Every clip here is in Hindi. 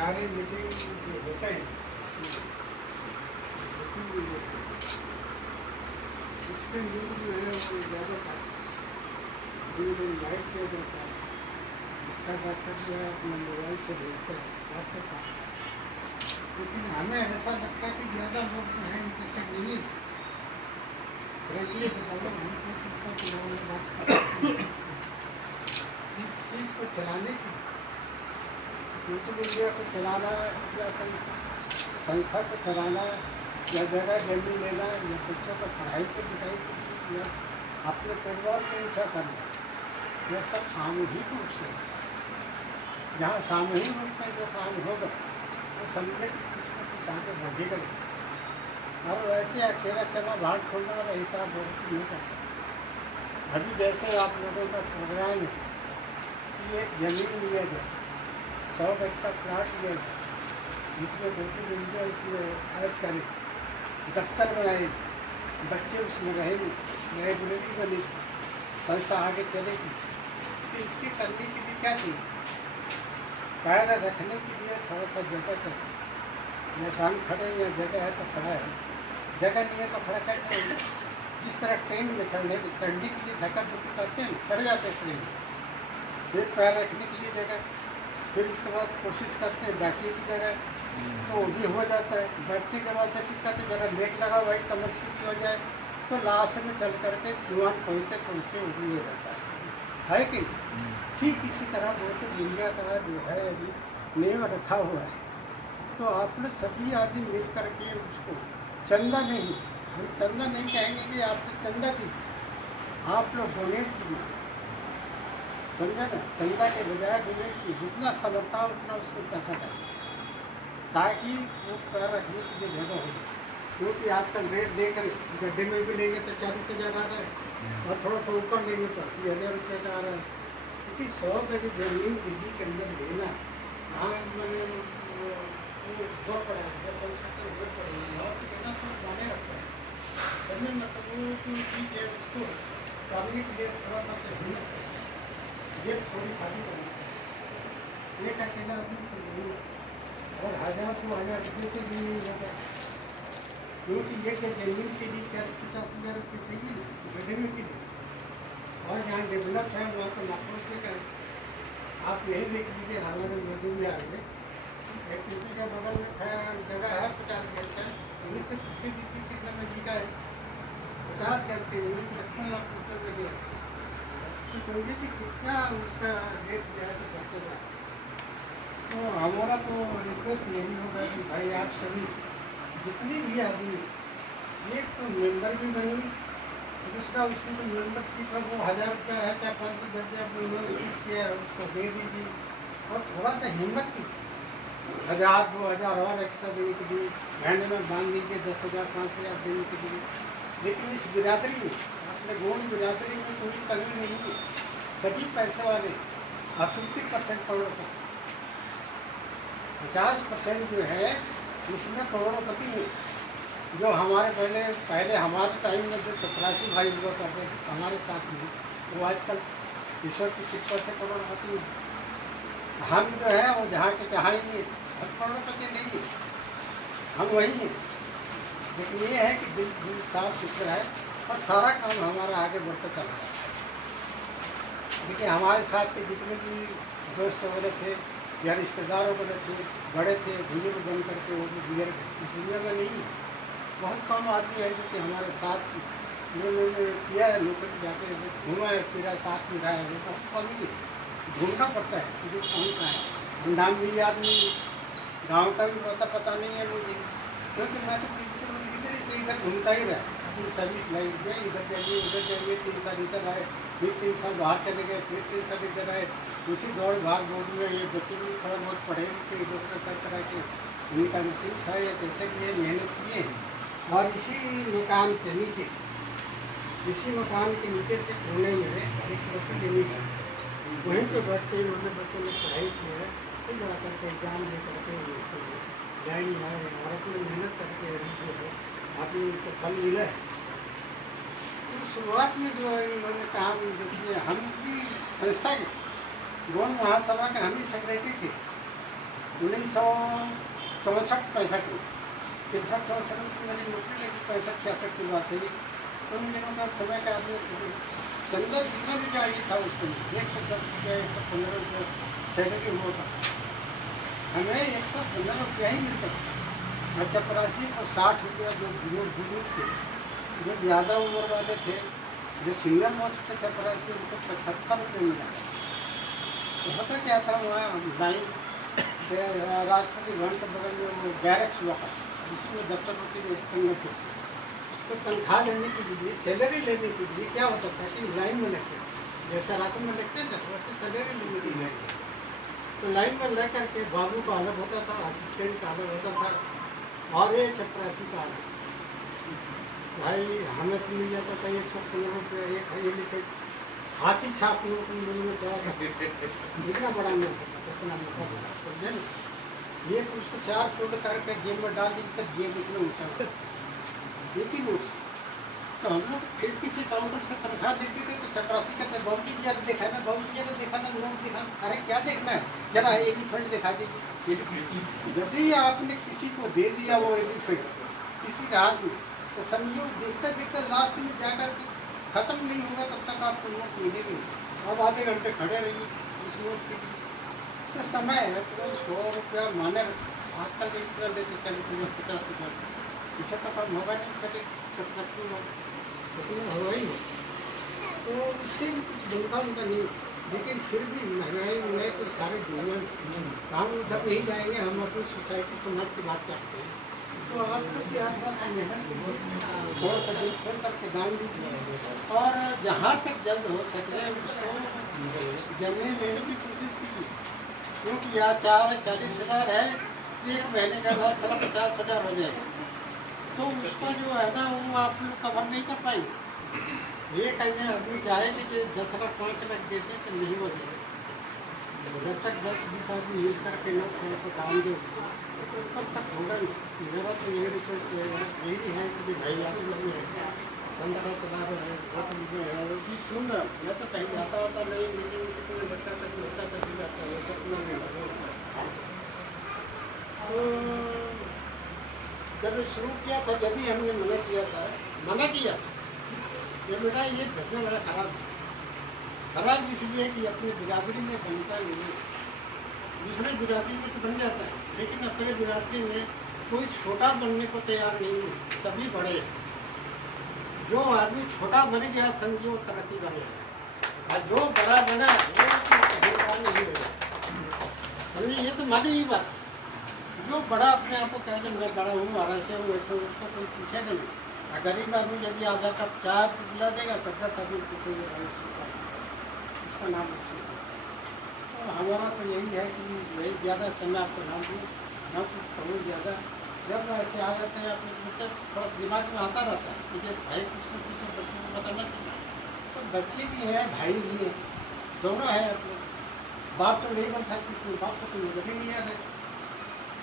सारे मीटिंग जो होते हैं इसमें न्यूज़ जो है वो ज़्यादातर जो लाइट किया जाता है इसका डॉक्टर जो है अपने मोबाइल से भेजता है व्हाट्सएप पर। लेकिन हमें ऐसा लगता है कि ज़्यादा लोग जो हैं इनके साथ नहीं है। फ्रेंकली बताओ हम तो सबका चुनाव में बात करते हैं इस चीज़ को चलाने की सोशल मीडिया को चलाना या कोई संस्था को चलाना या जगह जमीन लेना या बच्चों को पढ़ाई को लिखाई को या अपने परिवार को ऊँचा करना, यह सब सामूहिक रूप से जहाँ सामूहिक रूप में जो काम होगा वो समझे कि कुछ न कुछ आगे बढ़ेगा ही। और वैसे अकेला चला भाट खोलने वाला हिसाब नहीं कर सकते। अभी जैसे आप लोगों का प्रोग्राम है कि एक ज़मीन लिया जाए, 100 गज का प्लाट लिया जाए जिसमें सोशल मीडिया उसमें ऐश करे, दफ्तर बनाए, बच्चे उसमें रहेंगे, लाइब्रेरी बनेगी, संस्था आगे चलेगी। तो इसके करने के लिए क्या चाहिए? पैर रखने के लिए थोड़ा सा जगह चाहिए। जैसे हम खड़े हैं, जगह है तो खड़ा है, जगह नहीं है तो खड़ा कैसे होगा? जिस तरह ट्रेन में चढ़ने की चढ़ने के लिए धक्का धुक्की करते हैं, चढ़ जाते हैं ट्रेन में, फिर पैर रखने के लिए जगह, फिर उसके बाद कोशिश करते हैं बैठने की जगह, तो वो भी हो जाता है। बैठने के बाद से ठीक कहते जरा लेट लगा भाई कमर सीधी हो जाए, तो लास्ट में चल करके सीमान पहुँचते पहुँचते वो भी हो जाता है कि नहीं? ठीक इसी तरह बहुत दुनिया का जो है अभी नियम रखा हुआ है। तो आप लोग सभी आदमी मिल करके उसको चंदा नहीं, हम चंदा नहीं कहेंगे कि आपने चंदा दीजिए, आप लोग डोनेट कीजिए, समझे ना? चंदा के बजाय डोनेट कीजिए, जितना समझता उतना उसको पैसा डालिए ताकि वो पैर रखने के लिए जगह हो। क्योंकि आजकल रेट देख रहे, गड्ढे में भी लेंगे तो 40,000 आ रहा है और थोड़ा सा ऊपर लेंगे तो 80,000 रुपये का आ रहा है। क्योंकि 100 गज जमीन दिल्ली के अंदर लेना, यहाँ मैंने वो पड़ा है, जब बन सकते वो पड़ेगी और कहना थोड़ा माने रखता है, समझे ना? तो वो जो चीज़ है उसको करने के लिए थोड़ा सा तो हिम्मत है, ये थोड़ी खाली करनी है, एक अकेला आदमी से नहीं, और 1000-2000 रुपये से भी नहीं होगा। क्योंकि एक जमीन के लिए 40-50,000 रुपये चाहिए गड्ढे के लिए, और जहाँ डेवलप है वहाँ तो लाखों रुपये का है। आप यही देख लीजिए, हमारे मोदी बिहार में एक किसी के बगल में जगह है 50 गज का, इन्हीं से पूछे दीजिए कितना में बिका है, 50 गज के 55 लाख रुपये में गया। तो समझिए कि कितना उसका रेट जो है तो बढ़ते जा। तो हमारा तो रिक्वेस्ट यही होगा कि भाई आप सभी जितने भी आदमी, एक तो मेंबर भी बनिए, दूसरा उसकी जो मेंबरशिप है वो 1000 रुपया है चाहे 500 दर्जा उन्होंने किया है उसको दे दीजिए, और थोड़ा सा हिम्मत कीजिए, 1000-2000 और एक्स्ट्रा देने के लिए महीने में बांध दीजिए, 10,000-5,000 देने के लिए। लेकिन इस बिरादरी में, अपने गोंड बिरादरी में कोई कमी नहीं है, सभी पैसे वाले, 80% करोड़पति, 50% जो है इसमें करोड़पति है। जो हमारे पहले हमारे टाइम में जो चपरासी भाई हुआ करते थे हमारे साथ में, वो आजकल ईश्वर की कृपा से करोड़पति है। हम जो है वो जहाँ के जहाँ ही हैं, हम करोड़पति नहीं है, हम वही हैं। लेकिन ये है कि दिल साफ सुथरा है और सारा काम हमारा आगे बढ़ता चला जाता है। देखिए हमारे साथ के जितने भी दोस्त वगैरह थे या रिश्तेदार वगैरह थे, बड़े थे, बुजुर्ग बन करके वो भी गुजर गए, इस दुनिया में नहीं। बहुत कम आदमी है जो कि हमारे साथ उन्होंने किया है, नौकरी जाके घूमा है, फिरा, साथ में रहा है, वो बहुत कम ही है। ढूंढना पड़ता है कि जो कौन का है। नाम भी याद नहीं है, गाँव का भी पता नहीं है मुझे, क्योंकि मैं तो बिल्कुल इधर से इधर घूमता ही रहा। अपनी सर्विस लाइफ में इधर जाइए उधर जाइए, 3 साल इधर आए, फिर 3 साल बाहर चले गए, फिर 3 साल इधर आए। इसी दौड़ भाग दौड़ में ये बच्चे भी थोड़ा बहुत पढ़े लिखे इधर उधर कर करा के उनका नसीब था या कैसे भी ये मेहनत किए हैं। और इसी मकान के नीचे, इसी मकान के नीचे से कोने में एक प्रोफेसर है, वहीं पे बैठ के उन्होंने बच्चों ने पढ़ाई की है, फिर जा करके एग्जाम दे करके लाइन में आए और अपनी मेहनत करके अभी जो है आपने उनको फल मिला है। तो शुरुआत में जो है इन्होंने काम हम भी संस्था के गोंड महासभा के हम ही सेक्रेटरी थे, 1964-65 में, 63-64 में तो मेरी नौकरी लगी, 65-66 की बात है ये। तो उन दिनों का समय का आदमी चंदा जितना भी चाहिए था उस समय 110 रुपया 115 रुपया सैलरी हुआ था, हमें 115 रुपया ही मिलता था। और चपरासी को 60 रुपया जो बुजुर्ग थे, जो ज़्यादा उम्र वाले थे, जो सिंगल मोस्ट थे चपरासी, उनको 75 रुपये मिला। तो होता क्या था वहाँ लाइन से राष्ट्रपति भवन के बगल में वो बैरक्स हुआ करता, उसी में दफ्तर होती थी एक्सटर्नल फोर्स। तो तनख्वाह लेने के लिए, सैलरी लेने के लिए क्या होता था कि लाइन में लगते थे, जैसा राशन में लगते हैं ना वैसे सैलरी लेने के लिए। तो लाइन में लग करके बाबू का अलग होता था, असिस्टेंट का अलग होता था, और ये चपरासी का अलग। भाई हमें तो मिल जाता था 115 रुपये एक एलिफेंट हाथी छाप नोट में चढ़ा, इतना बड़ा नोट होता था, इतना मोटा होता, समझे ना। ये उसको 4 फोल्ड करके जेब में डाल दी तक जेब इतना ऊँचा होता, एक ही नोट। तो हम लोग फिर किसी काउंटर से तनख्वाह देते थे तो चपरासी कहते बहुत ही ज़्यादा देखा है ना, बहुत ही ज़्यादा देखा ना, नोट दिखा। अरे क्या देखना है, जरा एलिफेंट दिखा दीजिए। यदि आपने किसी को दे दिया वो एलिफेंट किसी के हाथ में, तो समझिए देखते देखते लास्ट में जाकर के ख़त्म नहीं होगा तब तक आपको नोट मिलेगी नहीं। अब आधे घंटे खड़े रहिए उस नोट के लिए। तो समय है तो 100 रुपया माने आजकल के इतना लेते 40,000 50,000, इसे तो कम होगा नहीं सके 70 उसमें होगा ही हो। तो उससे भी कुछ बनता उनका नहीं, लेकिन फिर भी महंगाई तो सारे दुनिया में हम उधर नहीं जाएंगे, हम अपनी सोसाइटी समाज की बात करते हैं। तो आप लोग की आसपास मेहनत कीजिए, थोड़ा सा दिल खोल करके दान दीजिए, और जहाँ तक जल्द हो सके उसको जमीन लेने की कोशिश कीजिए, क्योंकि यहाँ 40,000 है, 1 महीने का बाद साला 50,000 हो जाएगा। तो उसका जो है ना वो आप लोग कवर नहीं कर पाएंगे। ये कहीं आदमी चाहेगी कि 10 लाख 5 लाख देते तो नहीं हो जाएगा। जब तक 10-20 आदमी मिल करके ना थोड़ा सा दान दे तो तब तक होगा नहीं। मेरा तो यही रिक्वेस्ट यही है कि भाई आप लोग है संस्था चला रहे हैं, बहुत मुझे है वो चीज़ सुन रहा हूँ। मैं तो कहीं जाता होता नहीं, मीटिंग कोई बच्चा कभी होता कभी जाता है, वैसे अपना नहीं लगता। तो जब शुरू किया था, जब भी हमने मना किया था कि बेटा ये धरना बड़ा खराब इसलिए कि अपनी बिरादरी में बनता नहीं है, दूसरे बिरादरी में तो बन जाता है, लेकिन अपने बिरादरी में कोई छोटा बनने को तैयार नहीं है, सभी बड़े। जो आदमी छोटा बन गया समझिए वो तरक्की करेगा, और जो बड़ा बना वो नहीं होगा। समझिए ये तो मानी ही बात है। जो बड़ा अपने आप को कहे मैं बड़ा हूँ और ऐसे हूँ वैसे हूँ, उसको कोई पूछेगा नहीं। और गरीब आदमी यदि आधा कप चाय पिला देगा तो 10 आदमी पूछेंगे भाई उसका नाम पूछेगा। तो हमारा तो यही है कि यही ज़्यादा समय आपको ना दूँ, ना कुछ कहूँ ज़्यादा। जब ऐसे आ जाते हैं अपने बच्चे तो थोड़ा दिमाग में आता रहता है कि जब भाई कुछ न कुछ बच्चों को बताना चाहिए। तो बच्चे भी हैं, भाई भी हैं, दोनों हैं अपने। बाप तो नहीं बन सकती, बाप तो कोई नजर ही नहीं आ रहे।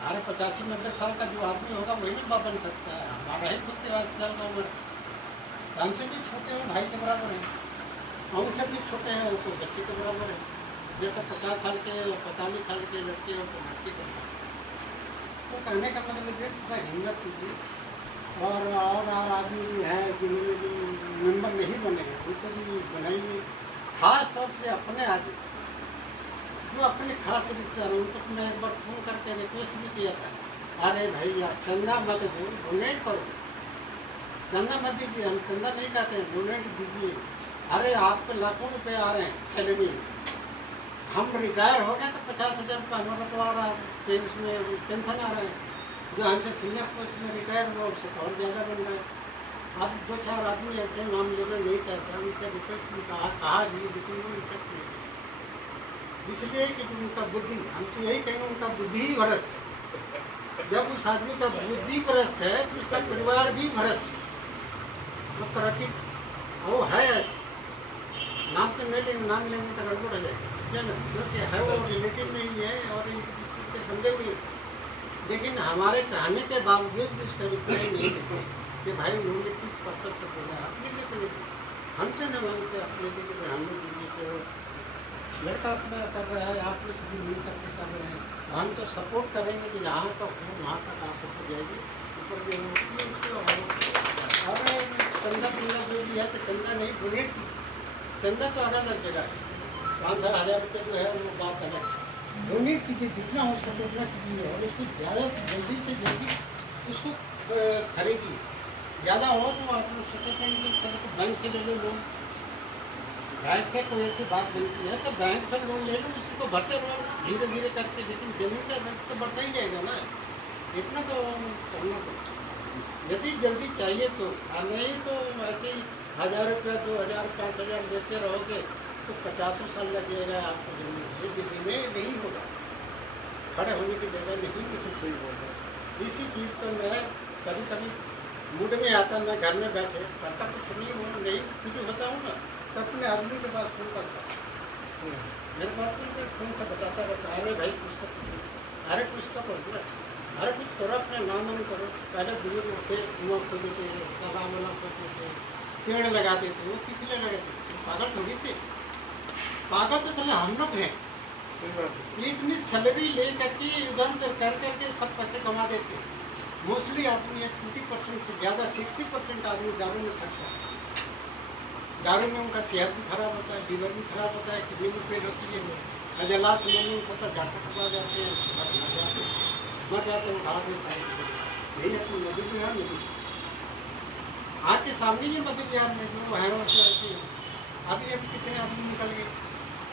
अरे 85-90 साल का जो आदमी होगा वही नहीं बाप बन सकता है। हमारा ही 83 साल का उम्र, हमसे भी छोटे हैं भाई के बराबर हैं, हमसे भी छोटे हैं तो बच्चे के बराबर है। जैसे 50 साल के 45 साल के लड़के हो तो लड़के के बराबर। तो कहने का मतलब ये थोड़ा हिम्मत कीजिए। और आदमी है जिन्होंने जो मेंबर नहीं बने हैं उनको भी बनाइए, खास तौर से अपने आदमी जो अपने खास रिश्तेदार उनको तो मैं एक बार फ़ोन करके रिक्वेस्ट भी किया था, अरे भाई आप चंदा मत दो, डोनेट करो, चंदा मत दीजिए, हम चंदा नहीं कहते हैं, डोनेट दीजिए। अरे आपको लाखों रुपए आ रहे हैं सैलरी में, हम रिटायर हो गए तो 50,000 रुपये हमारा तो आ रहा है, उसमें पेंशन आ रहा है। जो हमसे सीनियर पोस्ट में रिटायर हुआ उससे तो और ज़्यादा बन रहा है। अब 2-4 आदमी ऐसे नाम लेना नहीं चाहते, उनसे रिक्वेस्ट भी कहा जी, लेकिन वो रिक्वेस्ट नहीं, इसलिए कि उनका बुद्धि, हम तो यही कहेंगे उनका बुद्धि ही भ्रष्ट है। जब उस आदमी का बुद्धि भ्रष्ट है तो उसका परिवार भी भ्रष्ट है, वो तरक्की वो है ऐसे। नाम तो नहीं लेंगे, नाम लेंगे तो गड़बड़ हो जाएगा, समझे ना, क्योंकि है वो रिलेटिव में ही है और एक दूसरे के बंदे भी हैं। लेकिन हमारे कहने के बावजूद भी उसका रिप्लाई नहीं देते कि भाई उन्होंने किस पर्पज से बोला, अपने लिए तो नहीं, हमसे न मांगते अपने लिए कि हमें दीजिए। तो लड़का अपना कर रहा है, आप लोग सभी मिल करके कर रहे हैं, हम तो सपोर्ट करेंगे कि जहाँ तक हो वहाँ तक आप हो जाएगी। ऊपर भी और चंदा पिंदा जो भी है तो चंदा नहीं डोनेट कीजिए। चंदा तो अलग अलग जगह है, 5,000 रुपये जो है वो बात अलग है। डोनेट कीजिए, जितना हो सके उतना कीजिए और उसको ज़्यादा जल्दी से जल्दी उसको खरीदिए। ज़्यादा हो तो आप लोग सोचते हैं कि चलो बैंक से ले लो लोन, बैंक से कोई ऐसी बात बनती है तो बैंक से लोन ले लो, उसी को भरते रहो धीरे धीरे करके, लेकिन जमीन का रेट तो बढ़ता ही जाएगा ना, इतना तो करना पड़ेगा यदि जल्दी चाहिए तो। और नहीं तो ऐसे ही 1,000 रुपया 2,000 5,000 देते रहोगे तो 50 साल लग जाएगा आपको जमीन, ये दिल्ली में नहीं होगा, खड़े होने की जगह नहीं मिलती। सही बोल रहे। इसी चीज़ पर मैं कभी कभी मूड में आता, मैं घर में बैठे करता कुछ नहीं हूँ, नहीं कुछ बताऊँ ना तो अपने आदमी के पास फ़ोन करता हूँ। मेरे पास तो फ़ोन से बताता रहता, अरे भाई कुछ तो करो, अरे कुछ तो करो ना, अरे कुछ करो, अपना नाम वाम करो। पहले बुजुर्ग थे, कुआं खोदते थे, तालाब वाला खोदते थे, पेड़ लगाते थे, वो किस लिए लगाते थे? पागल थोड़ी थे, पागल तो चले हम लोग हैं। ये इतनी सैलरी ले करके इधर उधर कर करके सब पैसे कमा देते हैं। मोस्टली आदमी है 20% से ज़्यादा 60% आदमी दारू में खर्च करता है। दारू में उनका सेहत भी खराब होता है, लीवर भी खराब होता है, किडनी भी फेल होती है, अगर लास्ट में उनको पता डॉक्टर के पास जाते हैं, मर जाते हैं उठा में सारे। यही अपनी मध्य बिहार नदी आपके सामने ये मध्य बिहार में जो है वो ऐसे अभी अभी कितने आदमी निकल गए,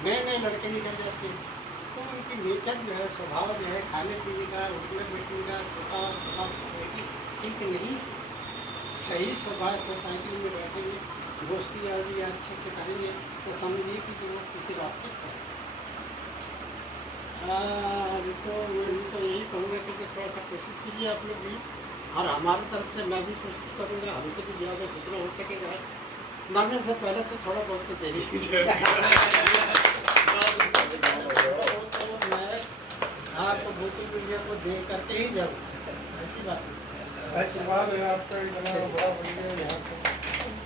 नए नए लड़के निकल जाते हैं। तो उनकी नेचर जो है, स्वभाव जो है, खाने पीने का, उठने बैठने का, स्वभाव सोसाइटी ठीक नहीं। सही स्वभाव सोसाइटी में बैठेंगे, दोस्ती आदि अच्छे से करेंगे तो समझिए कि जो किसी रास्ते पर। तो मैं तो यही कहूँगा कि थोड़ा सा कोशिश कीजिए आप लोग भी, और हमारी तरफ से मैं भी कोशिश करूँगा, हमसे भी ज़्यादा जितना हो सकेगा। मरने से पहले तो थोड़ा बहुत तो दे ही दीजिए। तो मैं आपको भूतल दुनिया को दे करके ही जाऊँ, ऐसी बात है। आशीर्वाद है आपका, इतना बड़ा बन गया यहाँ से।